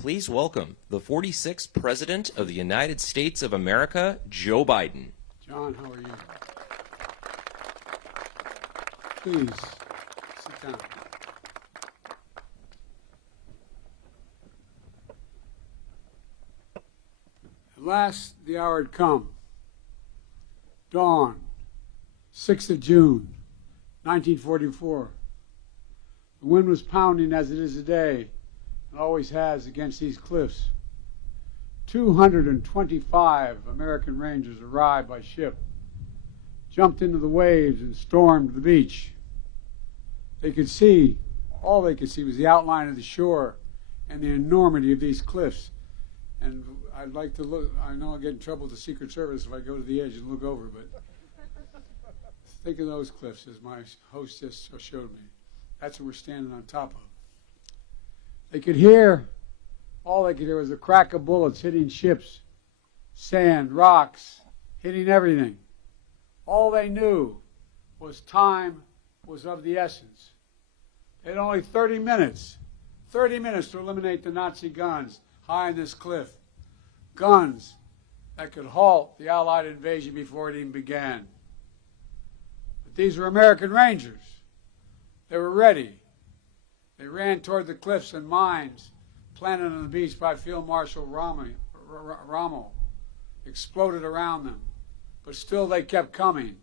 Please welcome the 46th President of the United States of America, Joe Biden. John, how are you? Please, sit down. At last, the hour had come. Dawn, 6th of June, 1944. The wind was pounding as it is today, and always has against these cliffs. 225 American Rangers arrived by ship, jumped into the waves and stormed the beach. All they could see was the outline of the shore and the enormity of these cliffs. And I'd like to look, I know I'll get in trouble with the Secret Service if I go to the edge and look over, but think of those cliffs as my host just showed me. That's what we're standing on top of. All they could hear was the crack of bullets hitting ships, sand, rocks, hitting everything. All they knew was time was of the essence. They had only 30 minutes to eliminate the Nazi guns high on this cliff. Guns that could halt the Allied invasion before it even began. But these were American Rangers. They were ready. They ran toward the cliffs and mines planted on the beach by Field Marshal Rommel exploded around them, but still they kept coming.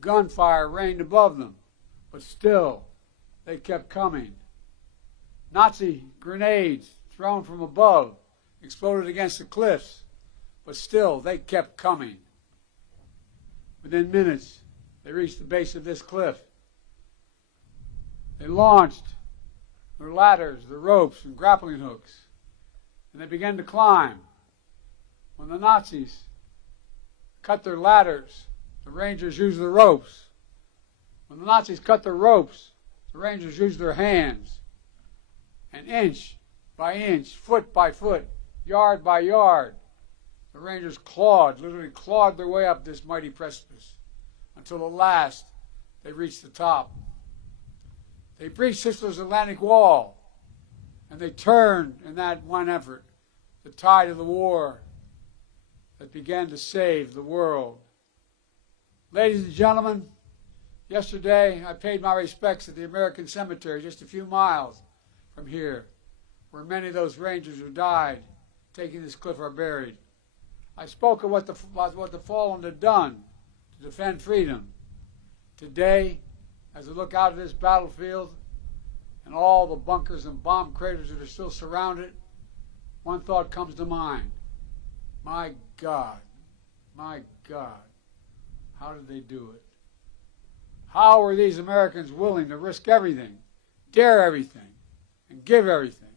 Gunfire rained above them, but still they kept coming. Nazi grenades thrown from above exploded against the cliffs, but still they kept coming. Within minutes, they reached the base of this cliff. They launched their ladders, their ropes, and grappling hooks, and they began to climb. When the Nazis cut their ladders, the Rangers used their ropes. When the Nazis cut their ropes, the Rangers used their hands. And inch by inch, foot by foot, yard by yard, the Rangers literally clawed their way up this mighty precipice until at last they reached the top. They breached Hitler's Atlantic Wall, and they turned in that one effort the tide of the war that began to save the world. Ladies and gentlemen, yesterday I paid my respects at the American Cemetery just a few miles from here, where many of those Rangers who died taking this cliff are buried. I spoke of what the fallen had done to defend freedom. Today, as I look out at this battlefield and all the bunkers and bomb craters that are still surrounded, one thought comes to mind. My God, how did they do it? How were these Americans willing to risk everything, dare everything, and give everything?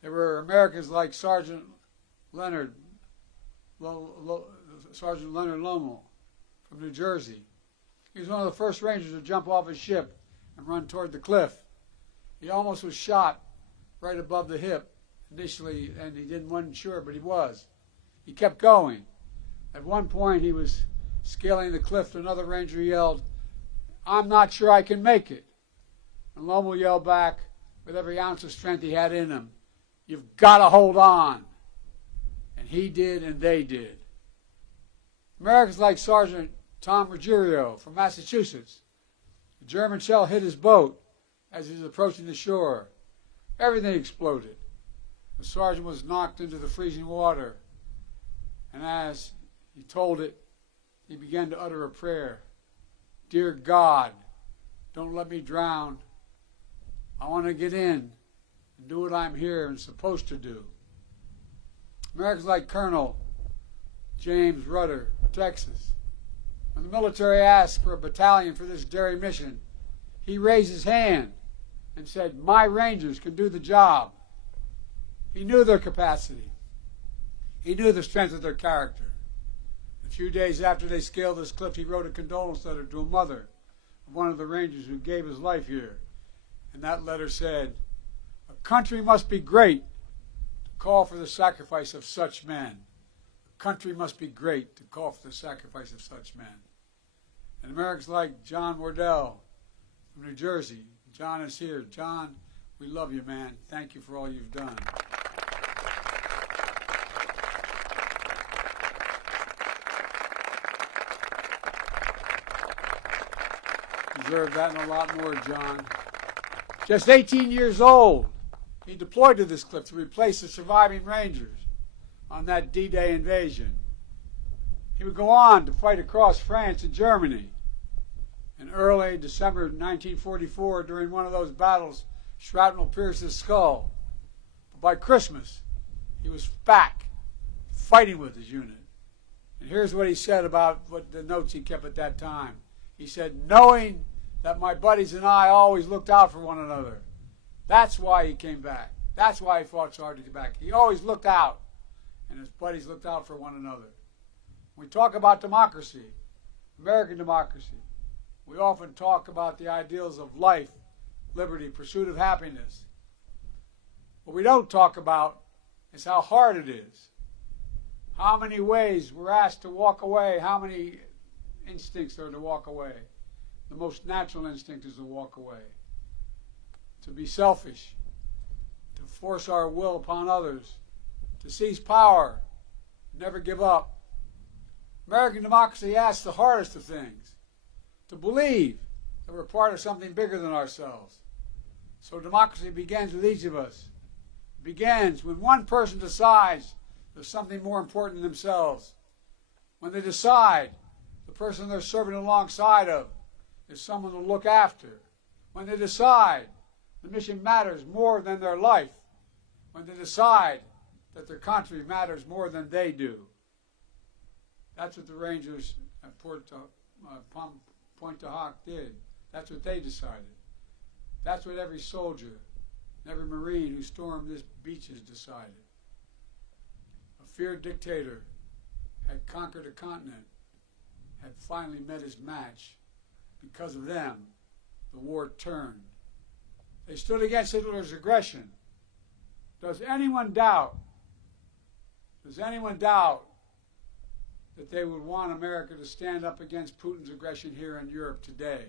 There were Americans like Sergeant Leonard Lommel from New Jersey. He was one of the first Rangers to jump off his ship and run toward the cliff. He almost was shot right above the hip initially, and wasn't sure, but he was. He kept going. At one point, he was scaling the cliff, and another Ranger yelled, "I'm not sure I can make it." And Lommel yelled back with every ounce of strength he had in him, "You've got to hold on." And he did, and they did. Americans like Sergeant Tom Ruggiero from Massachusetts. A German shell hit his boat as he was approaching the shore. Everything exploded. The sergeant was knocked into the freezing water, and as he told it, he began to utter a prayer. "Dear God, don't let me drown. I want to get in and do what I'm here and supposed to do." Americans like Colonel James Rudder, Texas. When the military asked for a battalion for this daring mission, he raised his hand and said, "My Rangers can do the job." He knew their capacity. He knew the strength of their character. A few days after they scaled this cliff, he wrote a condolence letter to a mother of one of the Rangers who gave his life here. And that letter said, "A country must be great to call for the sacrifice of such men. Country must be great to call for the sacrifice of such men." And Americans like John Wardell from New Jersey. John is here. John We love you, man. Thank you for all you've done. Deserve that and a lot more, John. Just 18 years old, he deployed to this cliff to replace the surviving Rangers on that D-Day invasion. He would go on to fight across France and Germany. In early December 1944, during one of those battles, shrapnel pierced his skull. But by Christmas, he was back, fighting with his unit. And here's what he said about what the notes he kept at that time. He said, knowing that my buddies and I always looked out for one another. That's why he came back. That's why he fought so hard to get back. He always looked out, and his buddies looked out for one another. When we talk about democracy, American democracy, we often talk about the ideals of life, liberty, pursuit of happiness. What we don't talk about is how hard it is. How many ways we're asked to walk away, how many instincts are to walk away. The most natural instinct is to walk away, to be selfish, to force our will upon others, to seize power, never give up. American democracy asks the hardest of things, to believe that we're part of something bigger than ourselves. So democracy begins with each of us. It begins when one person decides there's something more important than themselves. When they decide the person they're serving alongside of is someone to look after. When they decide the mission matters more than their life. When they decide that their country matters more than they do. That's what the Rangers at Pointe du Hoc did. That's what they decided. That's what every soldier and every Marine who stormed this beaches decided. A feared dictator had conquered a continent, had finally met his match. Because of them, the war turned. They stood against Hitler's aggression. Does anyone doubt that they would want America to stand up against Putin's aggression here in Europe today?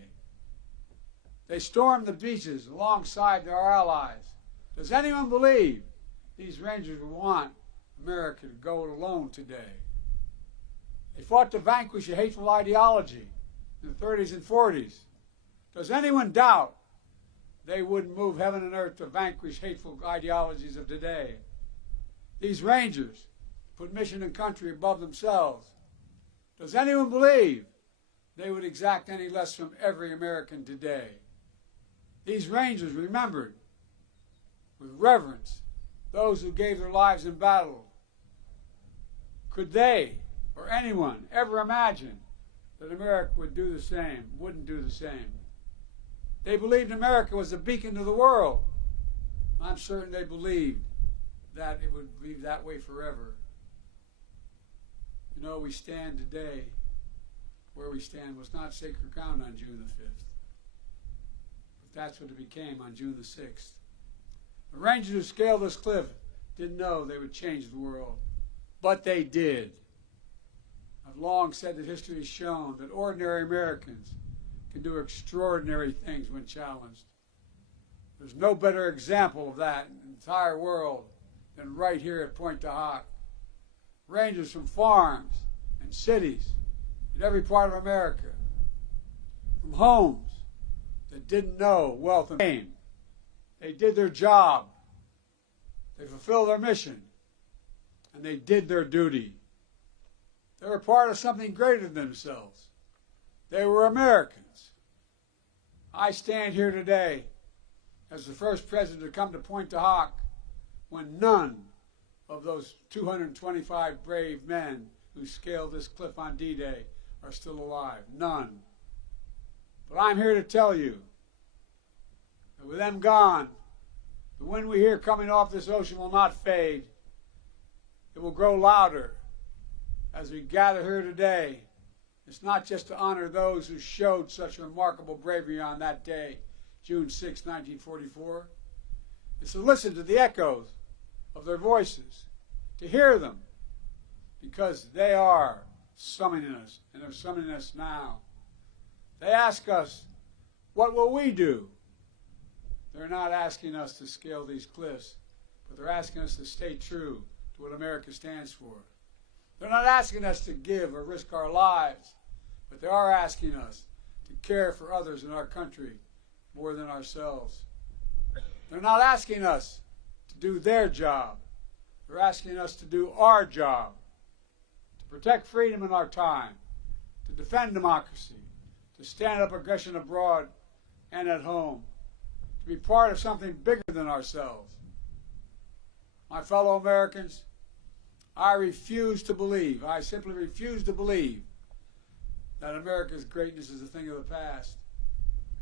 They stormed the beaches alongside their allies. Does anyone believe these Rangers would want America to go it alone today? They fought to vanquish a hateful ideology in the 30s and 40s. Does anyone doubt they wouldn't move heaven and earth to vanquish hateful ideologies of today? These Rangers put mission and country above themselves. Does anyone believe they would exact any less from every American today? These Rangers remembered with reverence those who gave their lives in battle. Could they or anyone ever imagine that America would do the same, wouldn't do the same? They believed America was a beacon to the world. I'm certain they believed that it would be that way forever. You know, we stand today, where we stand was not sacred ground on June the 5th. But that's what it became on June the 6th. The Rangers who scaled this cliff didn't know they would change the world, but they did. I've long said that history has shown that ordinary Americans can do extraordinary things when challenged. There's no better example of that in the entire world than right here at Pointe du Hoc. Rangers from farms and cities in every part of America, from homes that didn't know wealth and fame. They did their job, they fulfilled their mission, and they did their duty. They were part of something greater than themselves. They were Americans. I stand here today as the first president to come to Pointe du Hoc when none of those 225 brave men who scaled this cliff on D-Day are still alive. None. But I'm here to tell you that with them gone, the wind we hear coming off this ocean will not fade. It will grow louder as we gather here today. It's not just to honor those who showed such remarkable bravery on that day, June 6, 1944. It's to listen to the echoes of their voices, to hear them, because they are summoning us, and they're summoning us now. They ask us, what will we do? They're not asking us to scale these cliffs, but they're asking us to stay true to what America stands for. They're not asking us to give or risk our lives, but they are asking us to care for others in our country more than ourselves. They're not asking us to do their job. They're asking us to do our job, to protect freedom in our time, to defend democracy, to stand up aggression abroad and at home, to be part of something bigger than ourselves. My fellow Americans, I simply refuse to believe that America's greatness is a thing of the past.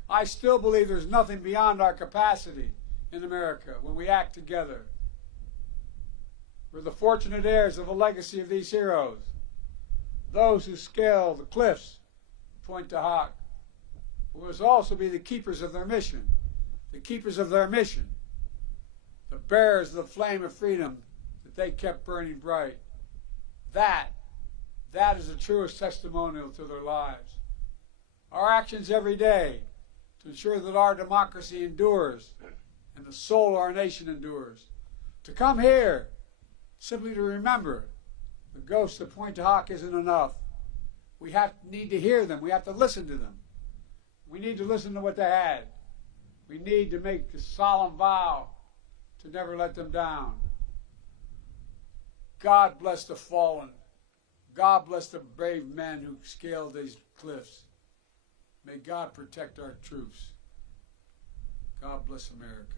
I still believe there's nothing beyond our capacity in America when we act together. We're the fortunate heirs of the legacy of these heroes, those who scale the cliffs, Pointe du Hoc. We must also be the keepers of their mission, the bearers of the flame of freedom that they kept burning bright. That is the truest testimonial to their lives. Our actions every day to ensure that our democracy endures and the soul of our nation endures. To come here simply to remember the ghosts of Pointe du Hoc isn't enough. We need to hear them. We have to listen to them. We need to listen to what they had. We need to make a solemn vow to never let them down. God bless the fallen. God bless the brave men who scaled these cliffs. May God protect our troops. God bless America.